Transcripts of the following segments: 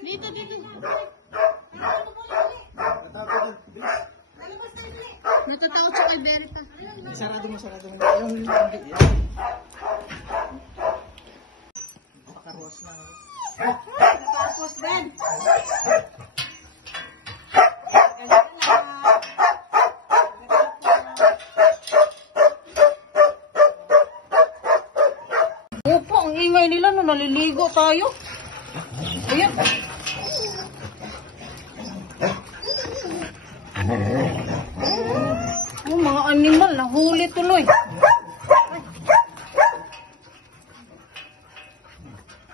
Dito, dito. Natatakot siya kay Berita. Sarado mo. Yung pakaruwas na. Natapos din. Opo, ang ingay nila no, naliligo tayo. Ayan. Oh, mga animal, nahuli tuloy.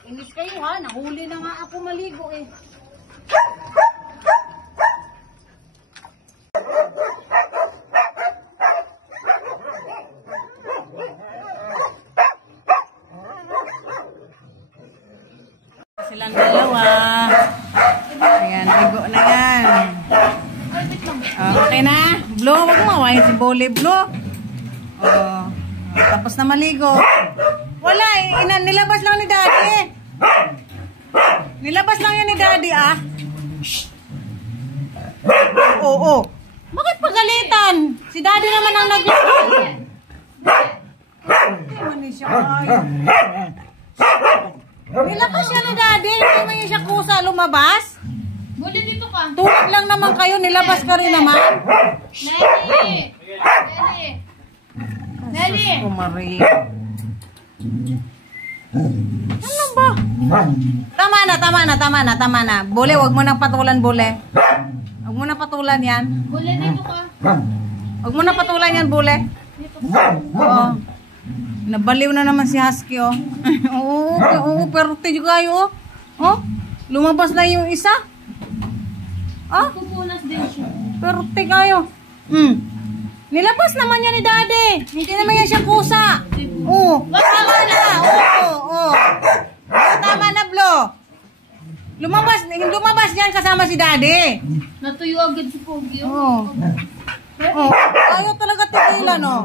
Inis kayo ha, nahuli na nga ako maligo eh. Silang dalawa. Ayan, ligo na yan. Okay na? Blue, wag mo mawain si Bole, Blue. Tapos na maligo. Wala eh, nilabas lang ni Daddy. Nilabas lang yan ni Daddy ah. Oo. Bakit pagalitan? Si Daddy naman ang naglabas. Hindi siya kaya. Nilabas siya ni Daddy. Hindi man siya kusa lumabas. Buli dito ka. Tulad lang naman kayo. Nilabas ka rin naman. Nelly! Nelly! Nelly! Maria. Ano ba? Tama na. Bule, wag mo nang patulan, Bule. Wag mo nang patulan yan. Bule, dito ka. Wag mo nang patulan yan, Bule. Dito ka. Oo. Nabaliw na naman si Husky, oh. Oo, pero tiyo kayo, oh. Oh, lumabas na yung isa. Oh, pupunas din siya. Pero tiyo kayo. Nilabas naman yan ni Daddy. Hindi naman yan siya kusa. Oo, tama na. Oo. Tama na, Blo. Lumabas yan kasama si Daddy. Natuyo agad si Pogi. Oo. Oh, ayaw talaga tigilan, oh.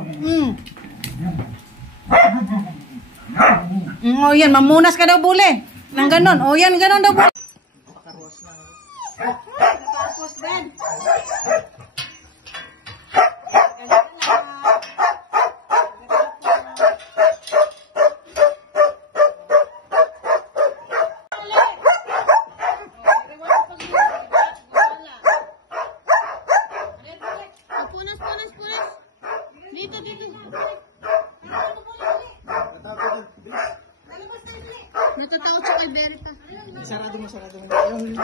Oh, yan, mamunas ka daw, Bule. Nang ganon. Oh, yan, ganon daw, Bule. pakaruwas na. Natapos din. Punas. Dito. Natatakot siya kay Berita. Sarado mo. Yung